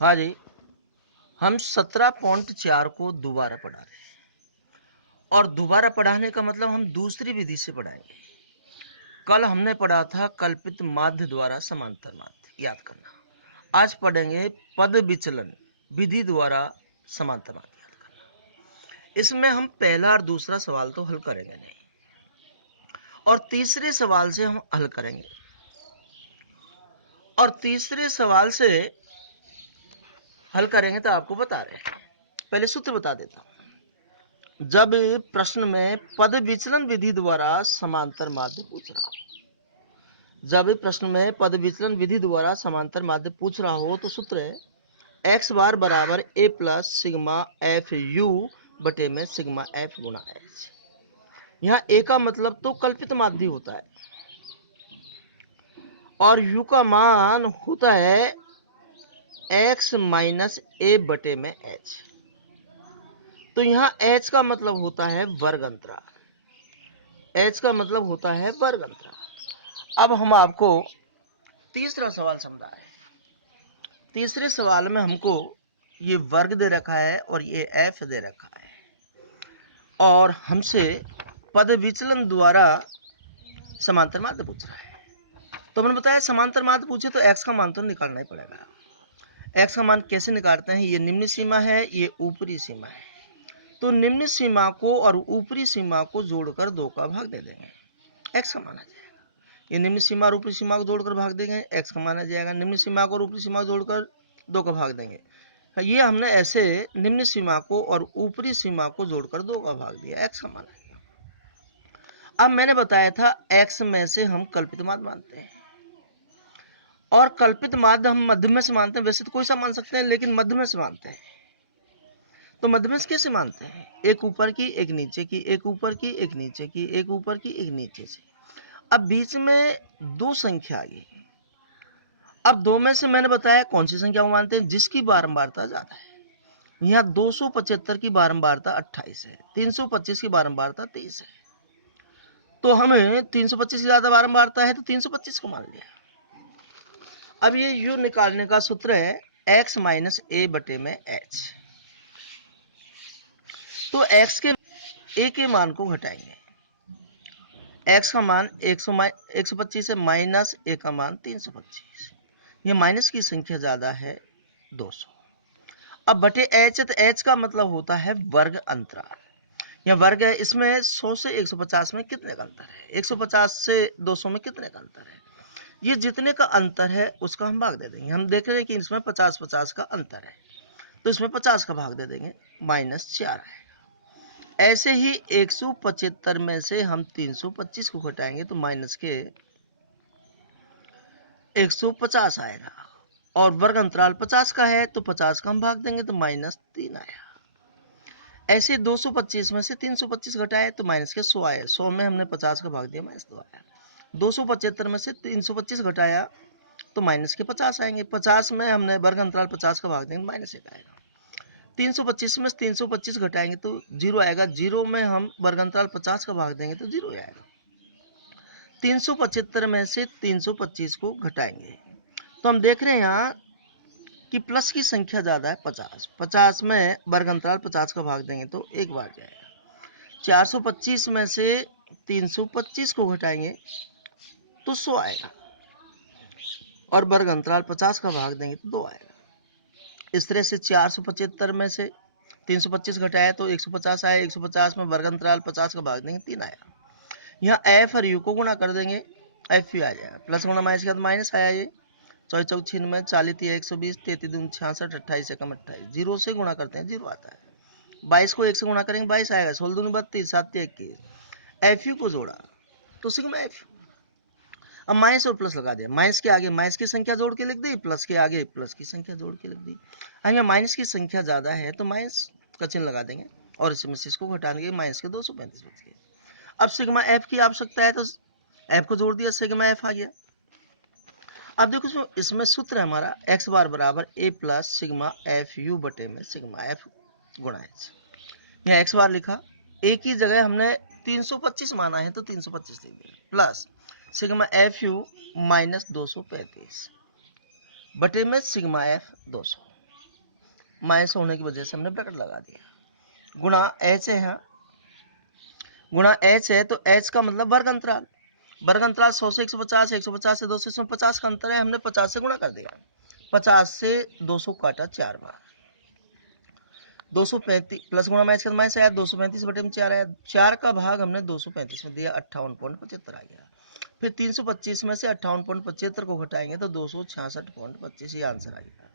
हाँ जी, हम 17.4 को दोबारा पढ़ा रहे हैं और दोबारा पढ़ाने का मतलब हम दूसरी विधि से पढ़ाएंगे। कल हमने पढ़ा था कल्पित माध्य द्वारा समांतर माध्य, याद करना। आज पढ़ेंगे पद विचलन विधि द्वारा समांतर माध्य, याद करना। इसमें हम पहला और दूसरा सवाल तो हल करेंगे नहीं, और तीसरे सवाल से हम हल करेंगे। और तीसरे सवाल से हल करेंगे तो आपको बता रहे हैं, पहले सूत्र बता देता हूं। जब प्रश्न में पद विचलन विधि द्वारा समांतर माध्य पूछ रहा हो, जब प्रश्न में पद विचलन विधि द्वारा समांतर माध्य पूछ रहा हो तो सूत्र है एक्स बार बराबर ए प्लस सिग्मा एफ यू बटे में सिग्मा एफ गुणा एच। यहाँ ए का मतलब तो कल्पित माध्य होता है और यू का मान होता है एक्स माइनस ए बटे में एच। तो यहाँ एच का मतलब होता है वर्ग अंतराल, एच का मतलब होता है वर्ग अंतराल। अब हम आपको तीसरा सवाल समझाए। तीसरे सवाल में हमको ये वर्ग दे रखा है और ये एफ दे रखा है, और हमसे पद विचलन द्वारा समांतर माध्य पूछ रहा है। तो मैंने बताया समांतर माध्य पूछे तो एक्स का मान तो निकालना ही पड़ेगा। एक्स का मान कैसे निकालते हैं? ये निम्न सीमा है, ये ऊपरी सीमा है। तो निम्न सीमा को और ऊपरी सीमा को जोड़कर 2 का भाग दे देंगे, एक्स का मान आ जाएगा। ये निम्न सीमा और ऊपरी सीमा को जोड़कर भाग देंगे, एक्स का मान आ जाएगा। निम्न सीमा को और ऊपरी सीमा को जोड़कर 2 का भाग देंगे। ये हमने ऐसे निम्न सीमा को और ऊपरी सीमा को जोड़कर 2 का भाग दिया, एक्स का मान आ गया। अब मैंने बताया था एक्स में से हम कल्पित माध्य मानते हैं, और कल्पित माध्य हम मध्यम से मानते हैं। वैसे तो कोई सा मान सकते हैं, लेकिन मध्यम से मानते हैं। तो मध्यम कैसे मानते हैं? एक ऊपर की, एक नीचे की, एक ऊपर की, एक नीचे की, एक ऊपर की, एक नीचे से। अब बीच में 2 संख्या आ गई। अब 2 में से मैंने बताया कौन सी संख्या को मानते हैं? जिसकी बारंबारता ज्यादा है। यहाँ 275 की बारंबारता 28 है, 325 की बारंबारता 30 है। तो हमें 325 की ज्यादा बारंबारता है तो 325 को मान लिया। अब ये यू निकालने का सूत्र है x माइनस ए बटे में h। तो x के a के मान को घटाएंगे। x का मान 125 है, माइनस a का मान 325। ये माइनस की संख्या ज्यादा है 200। अब बटे h है तो h का मतलब होता है वर्ग अंतराल। यह वर्ग है, इसमें 100 से 150 में कितने का अंतर है? 150 से 200 में कितने का अंतर है? ये जितने का अंतर है उसका हम भाग दे देंगे। हम देख रहे हैं कि इसमें 50-50 का अंतर है, तो इसमें 50 का भाग दे देंगे, -4 आएगा। ऐसे ही 175 में से हम 325 को घटाएंगे तो माइनस के 150 आएगा, और वर्ग अंतराल 50 का है तो 50 का हम भाग देंगे तो -3 आया। ऐसे 225 में से 325 घटाए तो माइनस के 100 आए। 100 में हमने 50 का भाग दिया, -2 आया। 275 में से 325 घटाया तो माइनस के 50 आएंगे। 50 में हमने वर्ग अंतराल 50 का भाग देंगे, -1 आएगा। 325 में 325 घटाएंगे तो 0 आएगा। 0 में हम वर्ग अंतराल 50 का भाग देंगे तो 0 आएगा। 375 में से 325 को घटाएंगे तो हम देख रहे हैं यहाँ कि प्लस की संख्या ज्यादा है 50। 50 में वर्ग अंतराल 50 का भाग देंगे तो 1 बार जाएगा। 425 में से 325 को घटाएंगे तो 100 आएगा, और वर्ग अंतराल 50 का भाग देंगे तो 2 आएगा। इस तरह से 475 में से 325 घटाया तो 150 आया। 150 में वर्ग अंतराल 50 का भाग देंगे 3 आया। यहाँ एफ और यू को गुणा कर देंगे, एफ यू आ जाएगा। प्लस गुणा माइनस के बाद माइनस आया। ये 4 4 में 40 120, 33 दूनी 66, 28 एकम 28। 0 से गुणा करते हैं 0 आता है। 22 को 1 से गुणा करेंगे 22 आएगा। 16 दूनी 32, 7 21। एफ यू को जोड़ा तो सिग्मा एफ। अब माइनस और प्लस लगा दिया, माइनस के आगे माइनस की संख्या जोड़ के लिख दी, प्लस के आगे प्लस की संख्या जोड़ के लिख दी। अब यहाँ माइनस की संख्या ज्यादा है तो माइनस का चिन्ह लगा देंगे, और इसमें से इसको घटा देंगे, माइनस के 235 बच गए। अब सिग्मा एफ की आवश्यकता है तो एफ को जोड़ दिया, सिग्मा एफ आ गया। अब देखो इसमें सूत्र है हमारा एक्स बार बराबर ए प्लस सिग्मा एफ यू बटे में सिग्मा एफ गुणा एच। यहाँ एक्स बार लिखा, ए की जगह हमने 325 माना है तो 325 लिख दिया, प्लस सिग्मा एफ यू -235 बटे में सिग्मा एफ 200। माइनस होने की वजह से हमने ब्रैकेट लगा दिया, गुणा एच है, यहाँ गुणा एच है, तो एच का मतलब वर्ग अंतराल, वर्ग अंतराल 100 से 150, 150 से 200, इसमें 50 का अंतर है, हमने 50 से गुणा कर दिया, 50 से 200 काटा 4 बार, 235 प्लस गुणा माइनस माइनस आया, 235 बटे में 4 आया, 4 का भाग हमने 235 में दिया, 58.75 आ गया। फिर 325 में से 58.75 को घटाएंगे तो 266.25 ये आंसर आ गया।